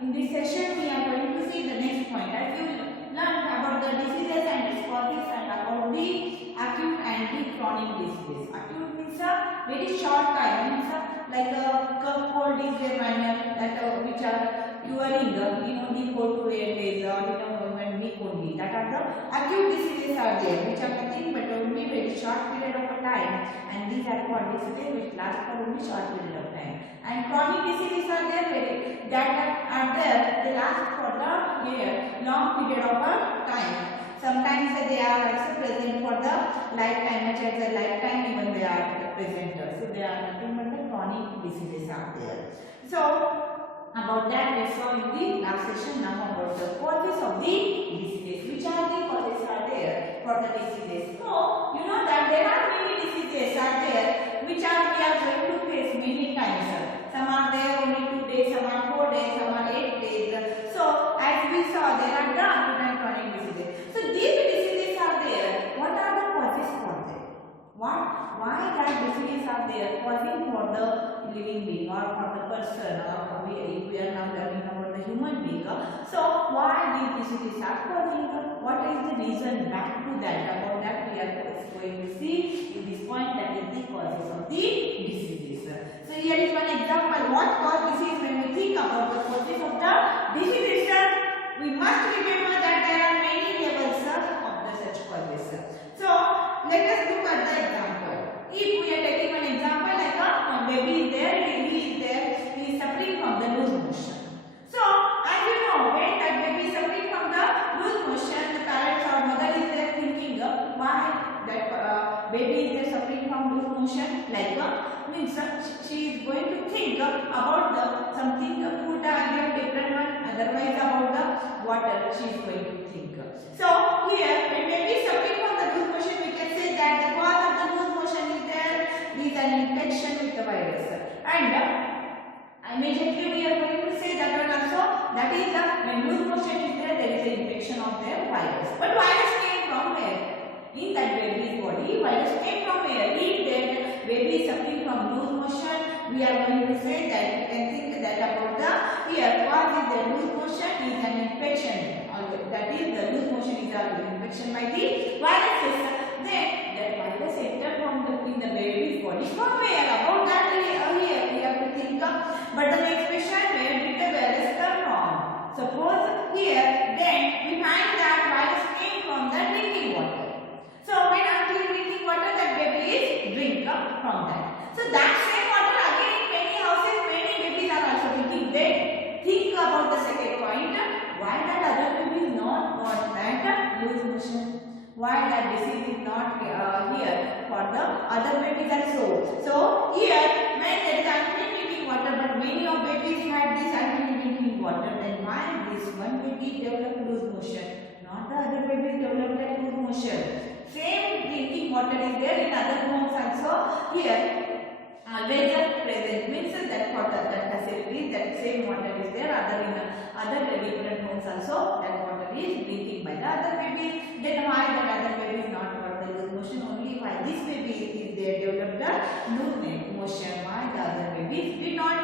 In this session, we are going to see the next point. As you learned about the diseases and its causes and about the acute and the chronic diseases. Acute means a very short time, means like a cold is there minor that which are curing the 4 to 8 days or in 1 week only. That are the acute diseases are there, which are nothing but only very short period of a time, and these are called diseases which last for only short period of time. And chronic diseases are there that are there, they last for the long period of a time. Sometimes they are also present for the lifetime, much as a lifetime even they are present. So they are nothing but the chronic diseases are there. So about that we saw in the last session. Now about the causes of the diseases. Which are the causes are there for the diseases? So you know that there are many diseases are there which are we are going to face many times. Some are there only 2 days, some are 4 days, some are 8 days. So as we saw, there are the acute and chronic diseases. So these diseases are there. What are the causes for them? Why that diseases are there causing for the living being or for the person, or we are now learning about the human being. So why these diseases are causing? What is the reason back to that? About that we are going to see in this point, that is the causes of the diseases. So here is one example. What cause disease? When we think about the causes of the diseases, we must remember that there are many levels of the such causes. So let us look at the example. If we are taking one example like a baby is there, he is suffering from the loose motion. So as you know, when that baby is suffering from the loose motion, the parents or mother is there thinking why that baby is there suffering from loose motion. Like means she is going to think about the something food different one, otherwise about the water she is going to think. So here when baby is suffering from the loose motion, we can say that the cause of the loose motion is there is an infection with the virus, and immediately we are going to say that one also, that is when loose motion is there is an infection of the virus. But virus came from where? In that baby's body, virus came from where? If that baby is suffering from loose motion, we are going to say that we can think that about the here cause is the loose motion is an infection, that is the loose motion is an infection by the viruses. Then that virus entered from in the baby's body from where? About that here we have to think. But the next question, where did the virus come from? Suppose here then we find that virus came from the drinking water. So when unclean drinking water, that baby is drink from that. So that same water again in many houses, many babies are also drinking. Then think about the second point. Why that other baby is not got that loose motion? Why that disease is not here for the other babies also? So here when there is unclean drinking water, but many of babies had this unclean drinking water, then why this one baby developed loose motion? Not the other babies developed that loose motion. Same drinking water is there in other homes also. Here always present, means that water, that facility, that same water is there other different homes also, that water is drinking by the other babies. Then why that other baby is not got the loose motion? Only why this baby is there developed the loose motion, why the other babies did not?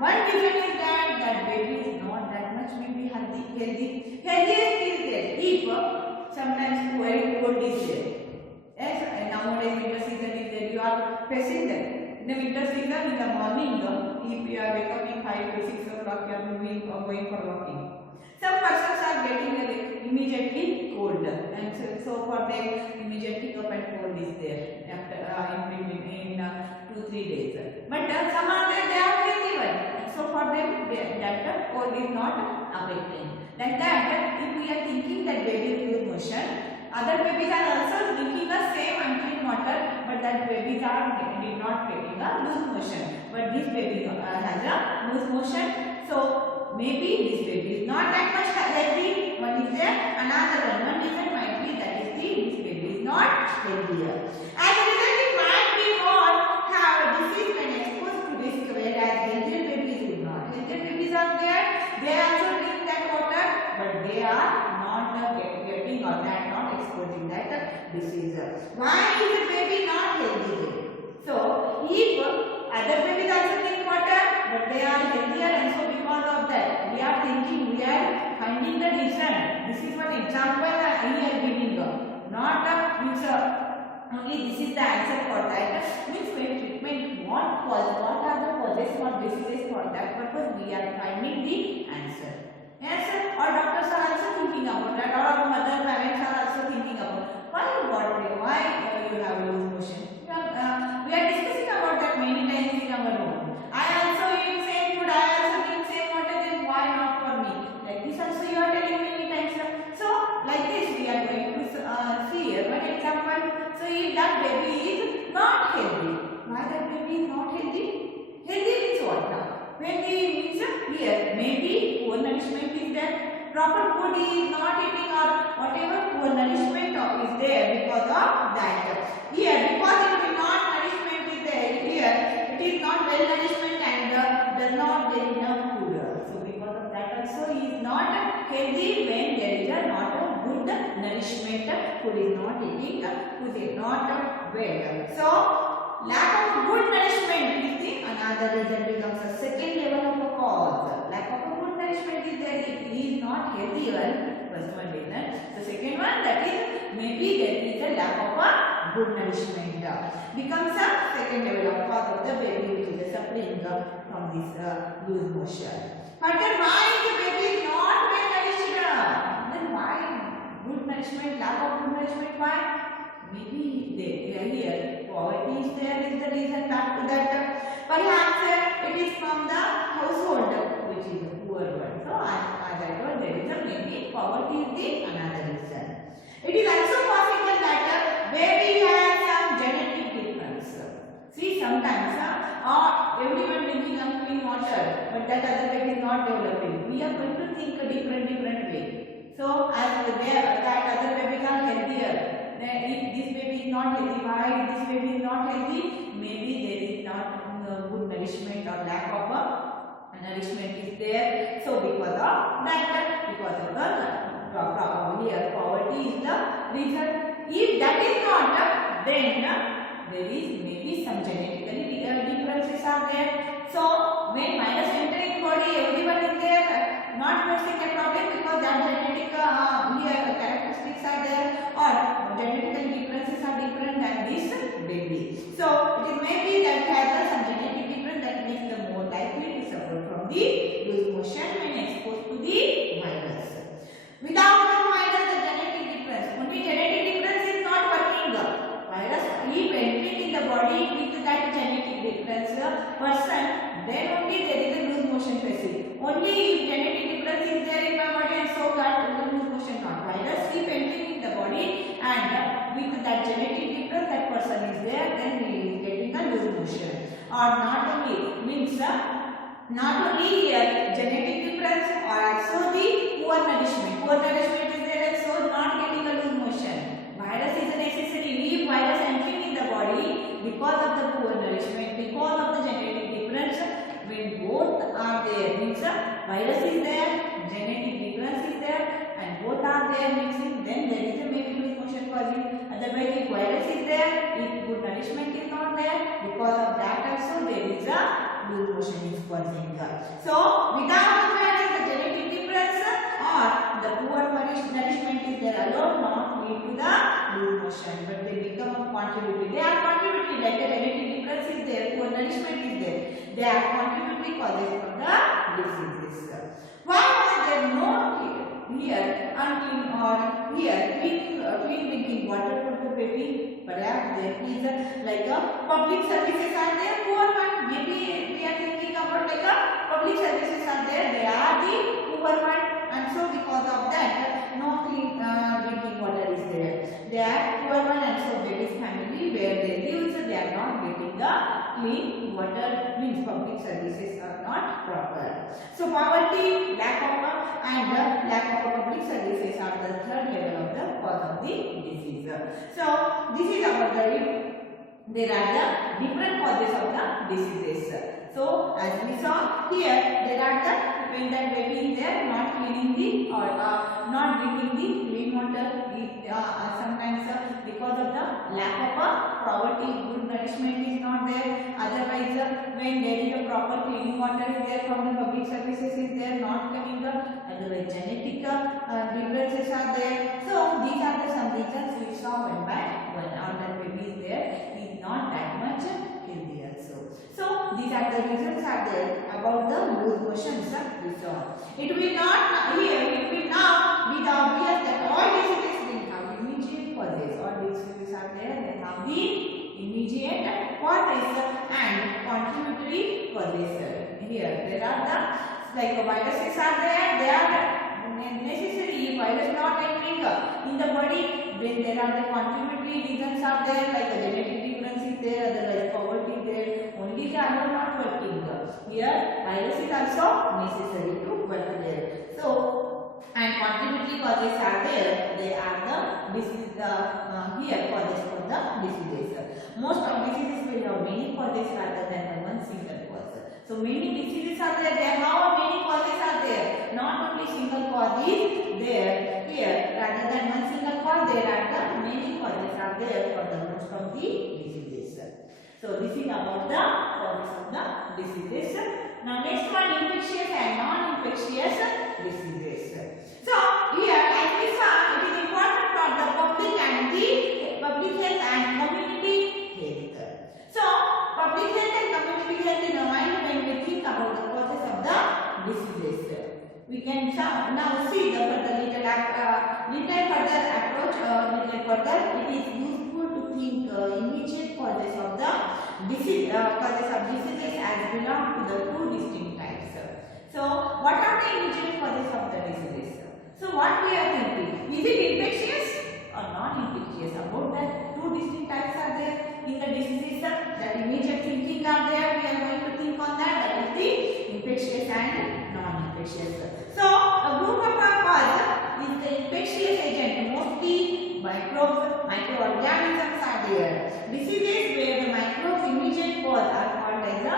One reason is that baby is not that much maybe healthy. Healthiest is there if sometimes very cold is there. Yes, and nowadays winter season is there, you are facing that. In the winter season, in the morning, if you are wake up in 5 to 6 o'clock, you are going for walking. Some persons are getting immediately cold, and so for them immediately cough and cold is there after in 2-3 days. But some are there, they are healthy one, so for them that cold is not affecting. Like that, if we are thinking that baby is loose motion, other babies are also drinking the same unclean water, but that babies did not getting a loose motion. But this baby has a loose motion, so maybe this baby is not that much healthy. One is there, another one reason might be that is this baby is not healthier. As a result, it might be not have a disease when exposed to risk, whereas healthier babies would not. Healthier babies are there, they also drink that water, but they are not getting or they are not exposing that disease. Why is the baby not healthy? So if other babies also drink water, but they are healthier, and so because of that we are thinking this is the answer for that. Means when treatment what are the causes or diseases for that purpose we are finding the answer. Yes, or doctors are also thinking about that, or mother parents are also thinking about why you have loose motion. We are discussing about that many times in our home. I also eat same food, I also drink same water, then why not for me? Like this also you are telling many times. So like this we are going to see here one example. So if that baby is not healthy, why that baby is not healthy? Healthy means what now? Healthy means here maybe poor nourishment is there, proper food is not eating, or whatever poor nourishment is there because of that. Here because it is not nourishment is there, here it is not well nourishment and does not get enough food. So because of that also he is not healthy when there is not a good nourishment, food is not eating, food is not well. So lack of good nourishment is the another reason, becomes a second level of a cause. Lack of a good nourishment is there if he is not healthy. First one reason. The second one, that is maybe there is a lack of a good nourishment, becomes a second level of cause of the baby which is suffering from this loose motion. Further, why the baby is not well nourished? Then why good nourishment, lack of good nourishment? Why? Maybe here poverty is there is the reason. Back to that, perhaps it is from the household which is a poor one. So as I told, there is a maybe poverty is the another reason. It is also possible that baby has some genetic difference. See, sometimes everyone drinking clean water, but that other baby is not developing. We are going to think a different way. So as that other babies are healthier. If this baby is not healthy, why this baby is not healthy? Maybe there is not good nourishment or lack of nourishment is there. So because of that, because of the probably poverty is the reason. If that is not, then there is maybe some genetically differences are there. So when virus enter in body, everyone is there, not facing a problem because that genetic characteristics are there, or genetical differences are different than this baby. So it is maybe that has some genetic difference that makes them more likely to suffer from the loose motion when exposed to the virus. Without the virus, the genetic difference, only genetic difference is not working. Virus keep entering in the body with that genetic difference person, then only there is a loose motion facing. Only if genetic difference is there in my body and so that loose motion not. Virus keep entering in the body and with that genetic difference that person is there, then he is getting a loose motion. Or not only means not only here genetic difference, or also the poor nourishment. Poor nourishment is there and so not getting a loose motion. Virus is a necessary. If virus entering in the body because of the poor nourishment, because of the genetic difference, when both are there, means virus is there, genetic difference is there, and both are there mixing, then there is a maybe loose motion causing. Otherwise, if virus is there, if good nourishment is not there, because of that also there is a loose motion is causing. So without the virus, the genetic difference or the poor nourishment is there alone not lead to the loose motion, but they become a contributory. They are contributory, like the genetic difference is there, poor nourishment is there. They are contributory causes for the diseases. Why was there no here unclean or here clean drinking water for the baby? Perhaps there is like a public services are there, poor one. Maybe we are thinking about like a public services are there, they are the poor one, and so because of that no clean drinking water is there. They are poor one, and so baby's family where they live, so they are not getting the clean water, means public services are not proper. So poverty, lack of public services are the third level of the cause of the disease. So this is about there are the different causes of the diseases. So as we saw here, there are the when that baby is there not cleaning the or not drinking the clean water, sometimes because of the lack of poverty, good nourishment is not there. Otherwise, when there is a proper clean water is there from the public services is there not coming up. Otherwise, genetic differences are there. So these are the some reasons we saw one by one on that baby body is there, he is not that much healthy also. So these are the reasons are there about the loose motions resolve. It will not be the obvious that all diseases will have immediate causes. All diseases are there, they have the immediate causes and contributory causes. Here there are the like viruses are there, they are necessary. Virus not entering in the body, then there are the contributory reasons are there, like the genetic difference is there, otherwise poverty is there, only the other not working. Here virus is also necessary to work there. So and contributory causes are there, they are the disease here causes for the diseases. Most of diseases will have many causes rather than the one single cause. So many diseases are there, how many causes are there, not only single cause is there here, rather than one single cause there are the many causes are there for the most of the diseases. So this is about the causes of the diseases. Now next one, infectious and non-infectious diseases. So here as we saw, it is important for the public health and community health. So public health and community health in our mind when we think about the causes of the diseases. We can now see the little further approach, little further. It is useful to think immediate causes of the diseases as belong to the two distinct types. So what are the immediate causes of the diseases? So what we are thinking, is it infectious or non-infectious? About that two distinct types are there in the diseases. That immediate thinking are there. We are going to think on that. That is the infectious and non-infectious. So a group of cause is the infectious agent. Mostly microbes, microorganisms are there. Diseases where the microbes immediate cause are called as the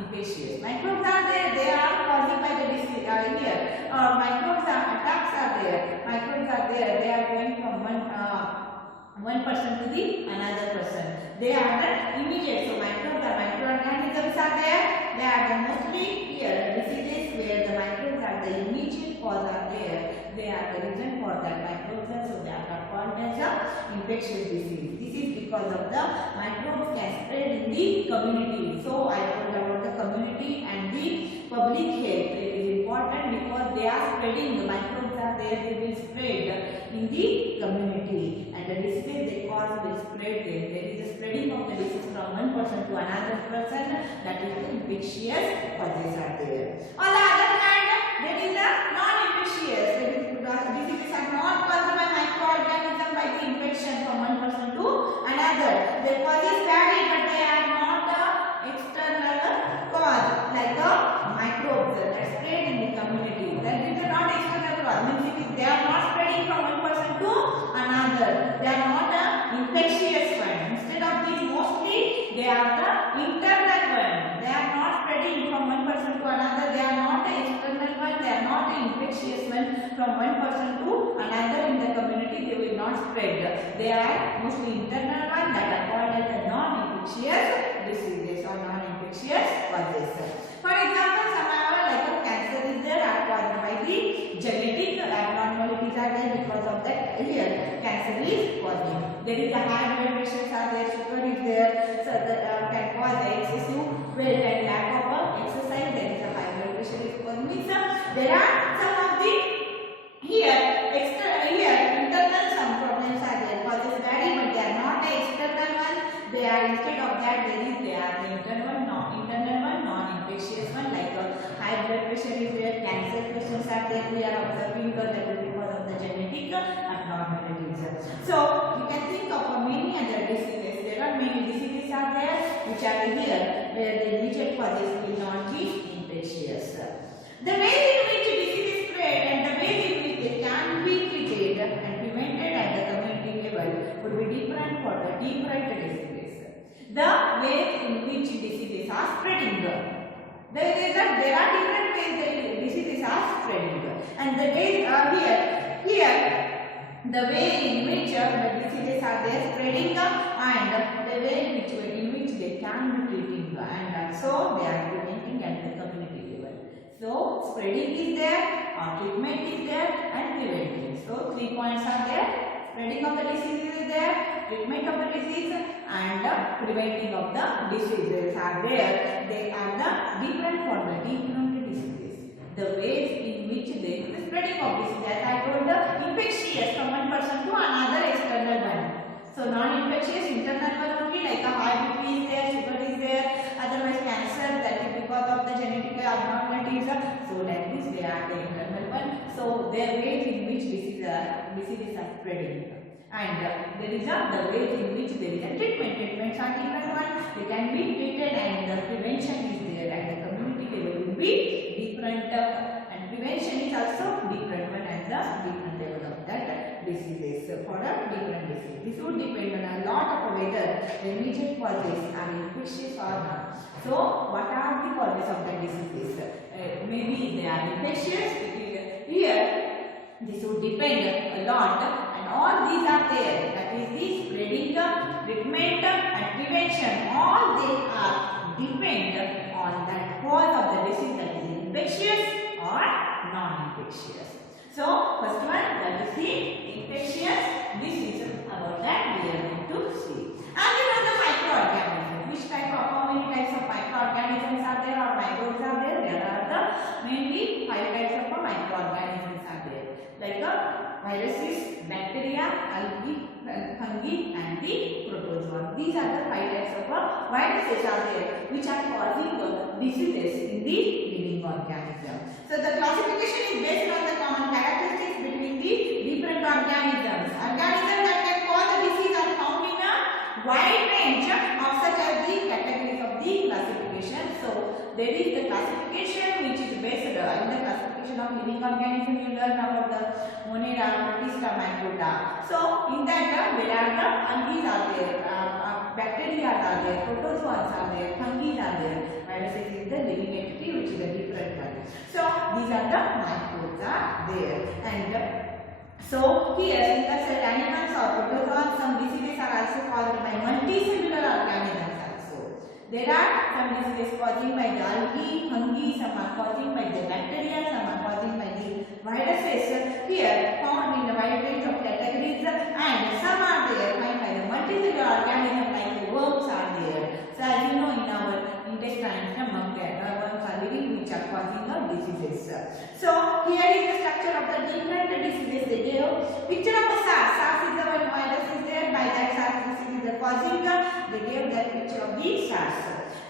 infectious. Microbes are there, they are caused by the disease here. Microbes attacks are there. Microbes are there, they are going from one person to the another person. They are the immediate. So microbes are microorganisms are there. They are the mostly here diseases where the microbes are the immediate cause are there. They are the reason for that microbes, so they are called as a infectious disease. This is because of the microbes can spread in the community. So I told about the community and the public health. It is important because they are spreading. The microbes are there, they will spread in the community, and the disease they cause will spread there. There is a spreading of the disease from one person to another person. That is the infectious causes are there. On the other hand, there is a non-infectious. Diseases are not caused by microorganism by the infection from one person to another. Their causes vary, but they are not the external cause like the microbes that spread in the community. That is not external cause. Means they are not spreading from one person to another. They are not the infectious one. Instead of these, mostly they are the internal one. They are not spreading from one person to another. They are not the external one. They are not the infectious one. From one person to another in the community, they will not spread. They are mostly internal one that are called as the non-infectious diseases or non-infectious causes. For example, some like cancer is there are caused by the genetic abnormalities are there. Because of that, here cancer is causing. There is a high blood pressure are there, sugar is there, so that can cause excessive weight and lack of exercise. There is a high blood pressure is causing. There are some of the internal some problems are there. Causes vary, but they are not the external one. They are instead of that they are the internal one, non-infectious one, like high blood pressure is there, cancer patients are there. We are observing that is because of the genetic abnormalities. So you can think of many other diseases. There are many diseases are there which are here where the immediate causes will not be infectious. The way in which disease spread and the way in which they can be treated and prevented at the community level would be different for the different diseases. The ways in which diseases are spreading. There are different ways that diseases are spreading, and the ways here the way in which the diseases are there spreading and the way in which they can be treating, and also they are preventing at the community level. So spreading is there, treatment is there, and preventing. So 3 points are there. Spreading of the disease is there, treatment of the disease, and preventing of the diseases are there. They are the different for the different diseases. The ways in which they the spreading of disease, as I told, the infectious from one person to another external one. So non-infectious internal one only, like a high BP is there, sugar is there, otherwise cancer, that is because of the genetic abnormalities. So that is they are the internal one. So their ways in which diseases are spreading. And there is the ways in which there is a treatment. Treatments are different one. They can be treated and the prevention is there, and the community level will be different. And prevention is also different one at the different level of that diseases. So for a different disease, this would depend on a lot of whether the immediate causes are infectious or not. So what are the causes of the diseases? Maybe they are infectious. Here this would depend a lot, and all these are there. That is the spreading, treatment and prevention. All they are depend on that cause of the disease, that is infectious or non-infectious. So first one, that is the infectious. This is about that we are going to see. And you know the microorganisms. Which type of, how many types of microorganisms are there or microbes are there? There are the mainly 5 types of microorganisms are there. Like viruses, bacteria, algae, fungi and the protozoa. These are the 5 types of viruses are there which are causing diseases in the living organism. So the classification is based on the common characteristics between the different organisms. Organisms that can cause a disease are found in a wide range of such as the categories of the classification. So there is the classification which is based on the classification of living organism. You learn about the Monera, Protista, Microta. So in that there are the algae are there, bacteria are there, protozoans are there, fungi are there. Viruses is the living entity which is a different one. So these are the microbes are there. And so here in the cell animals or protozoans, some diseases are also caused by multicellular organisms also. There are some diseases causing by the algae, fungi, some are causing by the bacteria, some are causing by the viruses. Here found in the wide range of categories, and some are there found by the multicellular organisms like the worms are there. So as you know, in our intestine, worms are living which are causing the diseases. So here is the structure of the different diseases they gave. Picture of the SARS. SARS is the one virus is there. By that SARS disease is the causing. They gave that picture of the SARS.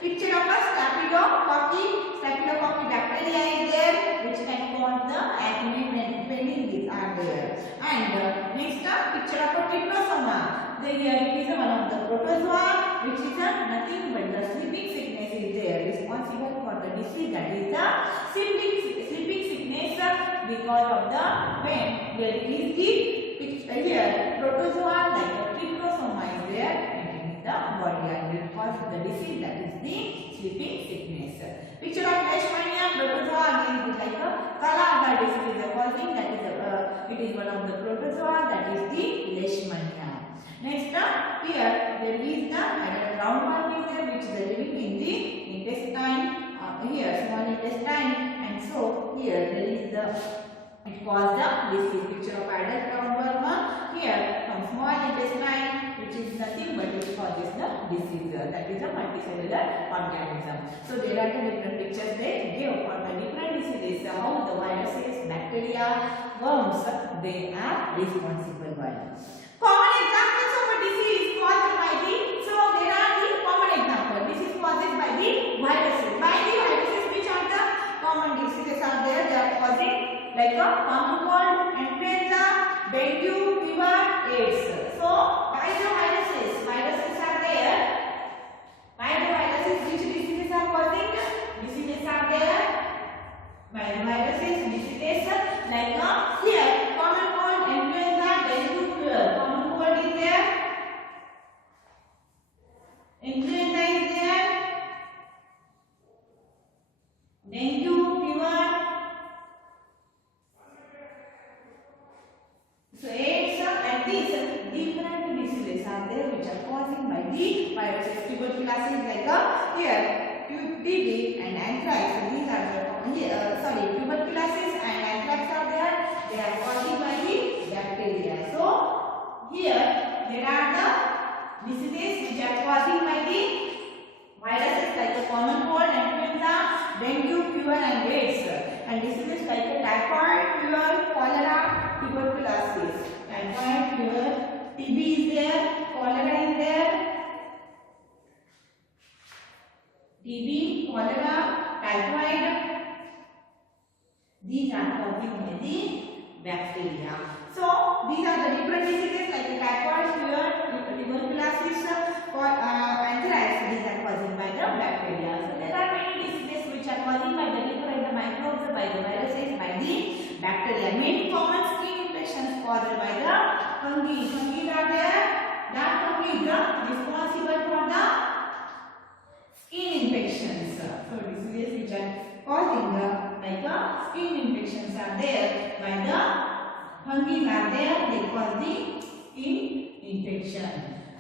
Picture of a staphylococcus. Staphylococcus bacteria is there which can cause the acne and these are there. And next picture of a trypanosoma. Here it is one of the protozoa which is nothing but the sleeping sickness is there responsible for the disease, that is the sleeping sickness because of the when there is the picture here protozoa like a trypanosoma is there entering the body and it causes the disease, that is the sleeping sickness. Picture of leishmania, protozoa again is like a Calabar disease is causing, that is it is one of the protozoa, that is the leishmania. Next here there is the roundworm is there which is living in the intestine, here small intestine, and so here there is the it caused the disease. Picture of adult roundworm here from small intestine which is nothing but it causes the disease, that is a multicellular organism. So there are the different pictures they give for the different diseases, how the viruses, bacteria, worms they are responsible by. Common examples of a disease caused by the, so there are the common examples. This is caused by the viruses. By the viruses, which are the common diseases are there? They are causing like a common cold, influenza, dengue, fever, AIDS. So by the viruses are there. By the viruses, which diseases are causing? Diseases are there. By the viruses, diseases like here common cold, influenza, dengue, fever. Is there, influenza is there, dengue, fever, so AIDS and these different diseases are there which are causing by the viruses. Tuberculosis like here TB and anthrax. So these are the tuberculosis and anthrax are there. They are causing by the bacteria. So here there are the diseases which are causing by the viruses like the common cold, influenza, dengue, fever and AIDS, and diseases like the typhoid, fever, cholera, tuberculosis. Typhoid, fever, TB is there, cholera is there, TB, cholera, typhoid. These are causing by the bacteria. So these are the different diseases like the typhoid, fever, tuberculosis, anthrax. These are caused by the bacteria. So there are many diseases which are caused by the different microbes, by the viruses, by the bacteria. Many common skin infections caused by the fungi. Fungi are there. That fungi is responsible for the skin infections. So diseases which are causing the skin infections are there by the fungi are there. They cause the skin infection.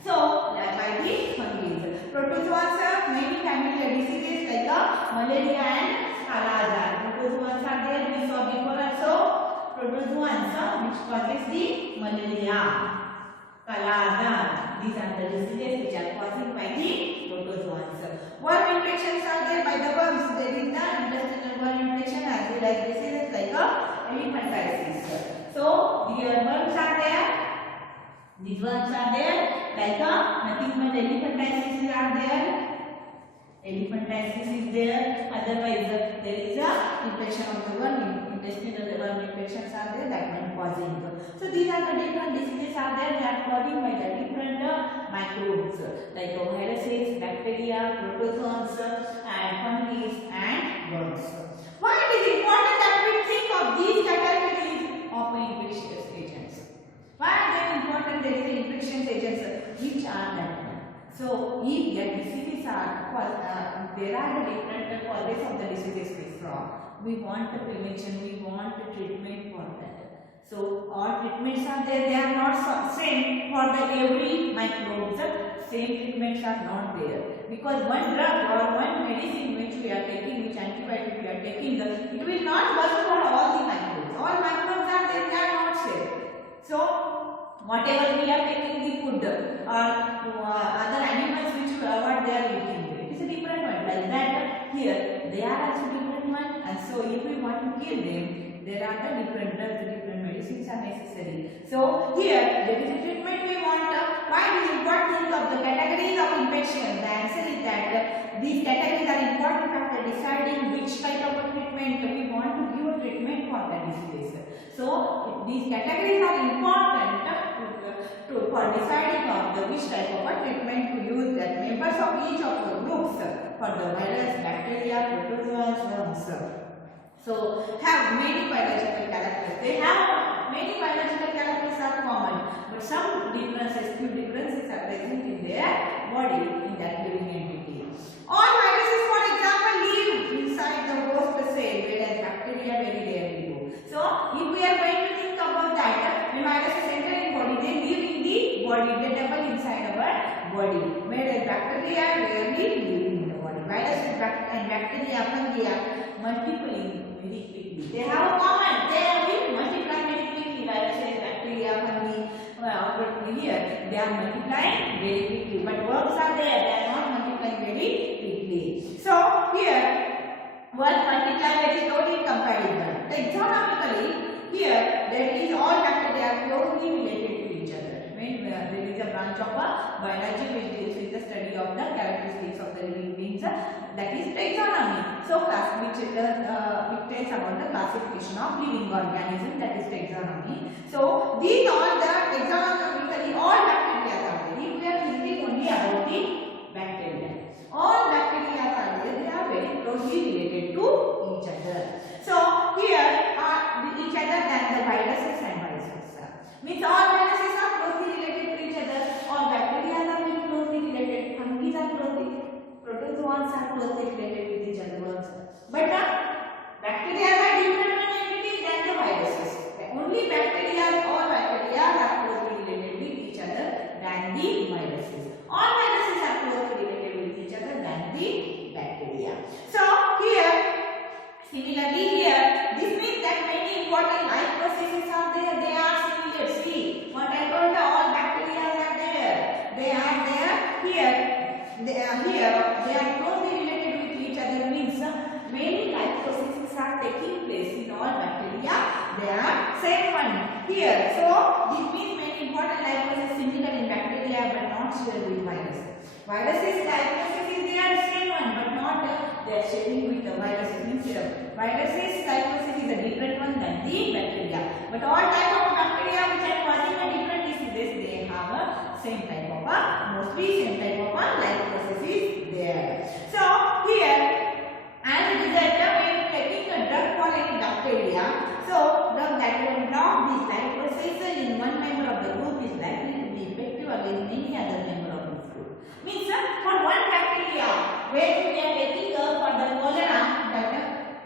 So by the fungi. Protozoans are many familiar diseases like malaria and scala. Protozoans are there. We saw before also. Protozoans which causes the malaria, scala. These are the diseases which are caused by the protozoans. Worm infections are there by the worms. There is the intestinal worm infection as well as diseases like elephantiasis. So here worms are there. These worms are there like nothing but elephantiasis are there. Elephantiasis is there. Otherwise there is a infection of the worm. Intestinal worm infections are there that one causing. So these are the different diseases are there that causing by the different microbes like viruses, bacteria, protozoans, and fungi and worms. Why it is important that we think of these categories of infectious agents? Why are they important? There is infectious agents which are that one. So if their diseases are there are the different causes of the diseases we saw. We want the prevention, we want the treatment for that. So all treatments are there, they are not same for the every microbes. Same treatments are not there. Because one drug or one medicine which we are taking, which antibiotic we are taking, it will not work for all the microbes. All microbes are there, they are not same. So whatever we are taking the food or other animals which what they are eating, it is a different one. Like that here, they are also different one. And so if we want to kill them, there are the different drugs, different medicines are necessary. So here, there is a treatment we want. Why it is important to think of the categories of infection? The answer is that these categories are important after deciding which type of a treatment we want to give a treatment for the disease. So these categories are important for deciding of the which type of a treatment to use, that members of each of the groups for the virus, bacteria, protozoans, worms. So have many biological characters. They have many biological characters are common, but some differences, few differences are present in their body in that living entity. All viruses, for example, live inside the host cell, whereas bacteria very rarely do. So if we are going to think about that, when viruses enter in body, they live in the body, they double inside our body, whereas bacteria rarely live in the body. Viruses and bacteria, fungi are multiplying very quickly. They have a common, they will multiply very quickly. Viruses, bacteria, fungi, here they are multiplying very quickly. But worms are there, they are not multiplying very quickly. So here, worms multiply very slowly in comparison. Taxonomically, here there is all bacteria are closely related to each other. When there is a branch of biology which deals with the study of the characteristics of the living beings, that is taxonomy. So which tells about the classification of living organisms, that is taxonomy. So these all the taxonomically all bacteria are there. If we are thinking only about the bacteria, all bacteria are there, they are very closely related to each other. So here are each other than the viruses and vice versa. Means all viruses are closely related to each other, all bacteria are very closely related, fungi are closely, protozoans are closely related with each other also. But bacteria are different entities than the viruses. Only bacteria, all bacteria are closely related with each other than the viruses. All viruses are closely related with each other than the bacteria. So here, similarly here, this means that many important life processes are there. They are similar. See, what I told you, all bacteria are there. They are there. here they are closely related with each other means many life processes are taking place in all bacteria. They are same one here. So this means many important life processes similar in bacteria but not shared with virus. Viruses life processes they are same one but not they are sharing with the viruses. Means viruses life process is a different one than the bacteria. But all type of bacteria which are causing a different diseases they have a same type of mostly same type of life process is there. So here as a result when taking a drug for any bacteria, so drug that will block this life process in one member of the group is likely to be effective against any other member of this group. Means for one bacteria when we are taking for the cholera that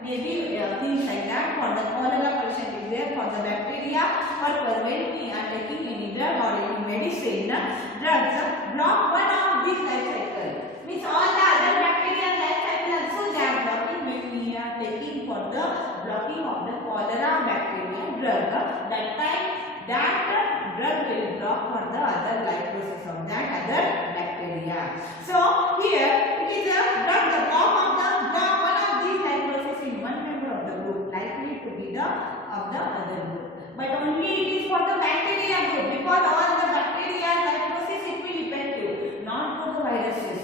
maybe things like that for the cholera patient is there for the bacteria or when we are taking any drug or any medicine drugs block one of these life cycle means all the other bacteria life cycle also they are blocking when we are taking for the blocking of the cholera bacteria drug that time that drug will block for the other life process of that other bacteria. So here it is a drug the block of the block one of these life process in one member of the group likely to be the of the other group. But only it is for the bacteria group because all the bacteria life process it will effective not for the viruses.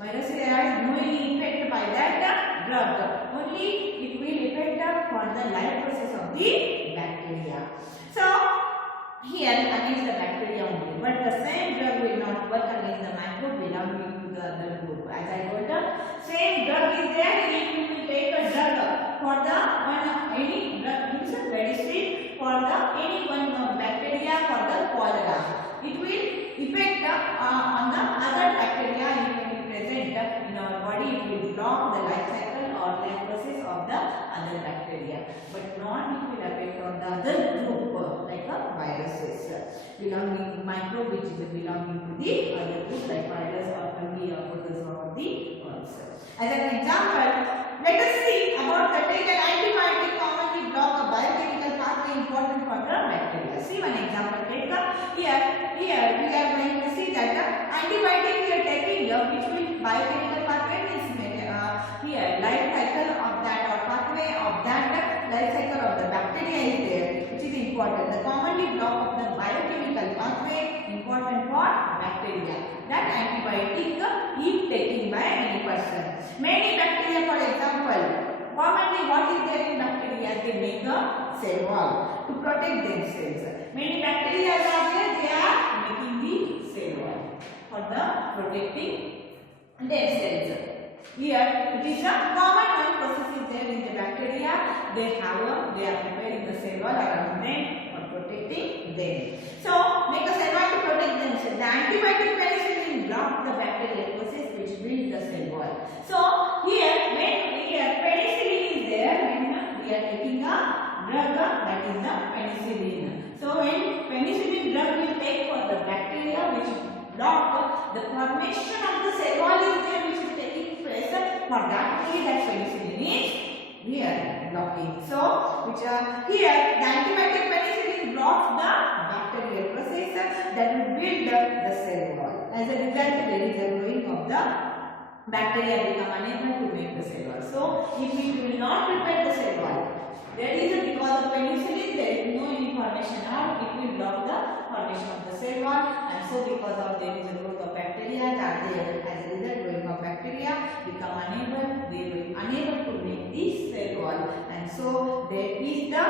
Viruses are no effect by that drug. Only it will effect for the life process of the bacteria. So here against the bacteria only, but the same drug will not work against the microbe belonging to the other group. As I told you, same drug is there. If you will take a drug for the any drug means medicine for the any one bacteria for the cholera, it will effect on the other bacteria it will be present in our body. It will block the life cycle or life process of the other bacteria, but not it will affect on the other group like viruses belonging to microbe which is belonging to the other group like virus or fungi or protozoa or the worms. As an example, let us see about the take an antibiotic commonly block a biochemical pathway important for the bacteria. See one example. Take here we are going to see that antibiotic we are taking which will biochemical pathway means here life cycle of that or pathway of that life cycle of the bacteria is there which is important. The commonly block of the biochemical pathway important for bacteria. That antibiotic is taken by any person. Many bacteria for example, commonly what is there in bacteria? They make a cell wall to protect themselves. Many bacteria are there, they are making the cell wall for the protecting themselves. Here it is a common one process is there in the bacteria. They are preparing the cell wall around them for protecting them. So make a cell wall to protect themselves. The antibiotic penicillin block the bacterial process which builds the cell wall. So here when penicillin is there, when we are taking a drug that is the penicillin. So when penicillin drug will take for the bacteria which block the formation of the cell wall is there which is taking place for that only that penicillin is we are blocking. So which are here the antibiotic penicillin blocks the bacterial process that will build the cell wall. As a result there is a growing of the bacteria become unable to make the cell wall. So if it will not prepare the cell wall, that is because of penicillin there is no information out, it will block the formation of the cell wall, and so because of there is a growth of bacteria that they as a result growing of bacteria become unable to make this cell wall, and so there is the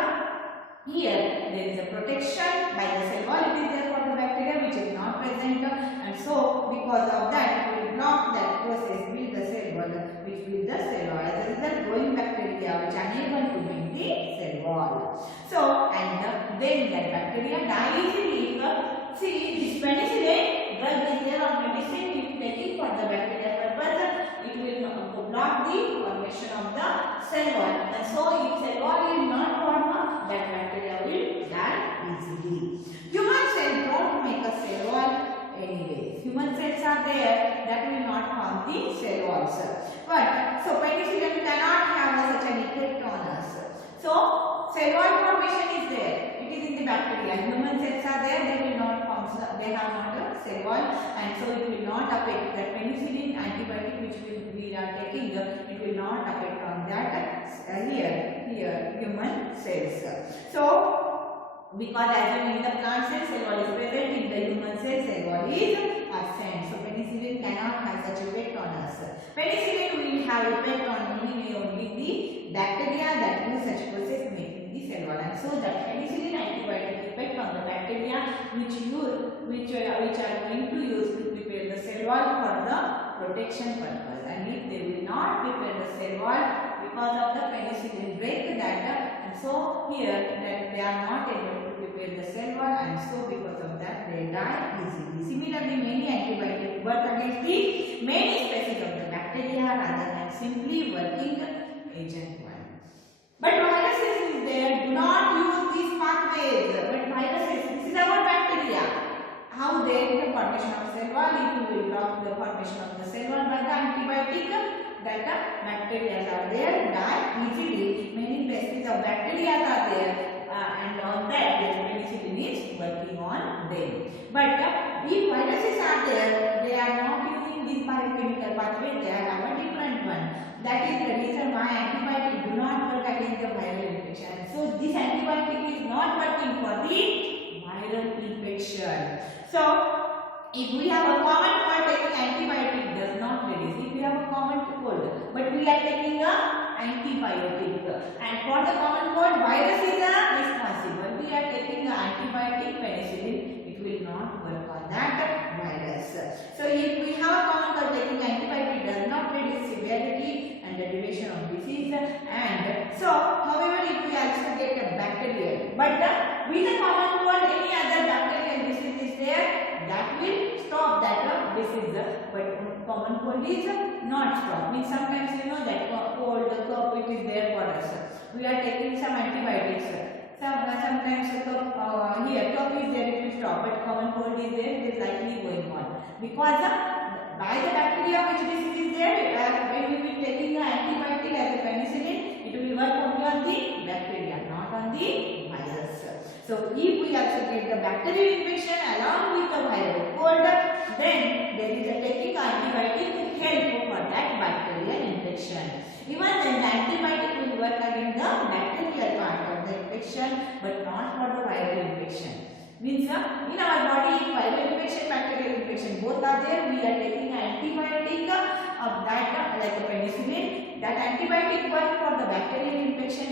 here there is a protection by the cell wall. It is there for the bacteria which is not present, and so because of that it will block that process, build the cell wall which build the cell wall. As a result growing bacteria which are unable to make the cell wall. So and then that bacteria die easily. See this penicillin drug is there or medicine if taking for the bacteria purpose, it will block the formation of the cell wall, and so if cell wall will not form, that bacteria will die easily. Human cells don't make a cell wall anyways. Human cells are there that will not form the cell walls. But so penicillin cannot have such an effect on us. So cell wall formation is there. It is in the bacteria. Human cells are there, they will not function, they have not a cell wall, and so it will not affect the penicillin antibiotic which we are taking, it will not affect on that here human cells. So because as you know in the plant cell, cell wall is present, in the human cell, cell wall is absent. So penicillin cannot have such effect on us. Penicillin will have effect on only the bacteria that do such process making the cell wall. And so the penicillin antibiotic effect on the bacteria which are going to use to prepare the cell wall for the protection purpose. And if they will not prepare the cell wall because of the penicillin break that, and so here that they are not able to prepare the cell wall, and so because of that they die easily. Similarly, many antibiotics work against the many species of the bacteria rather than simply working agent one. But viruses is there, do not use these pathways. But viruses, this is about bacteria. How they the formation of cell wall, if you will block the formation of the cell wall by the antibiotic, that the bacteria are there, die easily. Many species of bacteria are there, and on that the penicillin is working on them. But if viruses are there, they are not using this biochemical pathway, they are a different one. That is the reason why antibiotic do not work against the viral infection. So this antibiotic is not working for the viral infection. So if we have a common cold, taking antibiotic does not reduce. If we have a common cold, but we are taking a antibiotic, and for the common cold, virus is responsible. We are taking the antibiotic penicillin, it will not work on that virus. So if we have a common cold, taking antibiotic does not reduce severity and the duration of disease. And so, however, if we also get a bacterial, but with a common cold, any other bacterial disease is there, that will stop that disease, but common cold is not stop. Means sometimes you know that cold, cough, it is there for us. We are taking some antibiotics. Sometimes here cough is there, it will stop, but common cold is there, it is likely going on. Because by the bacteria which disease is there, when we will taking the antibiotic as a penicillin, it will work only on the bacteria, not on the virus. So if we also get the bacterial infection along with the viral cold, then there is a taking antibiotic to help for that bacterial infection. Even then the antibiotic will work against the bacterial part of the infection, but not for the viral infection. Means in our body, viral infection, bacterial infection, both are there. We are taking antibiotic of that like the penicillin. That antibiotic work for the bacterial infection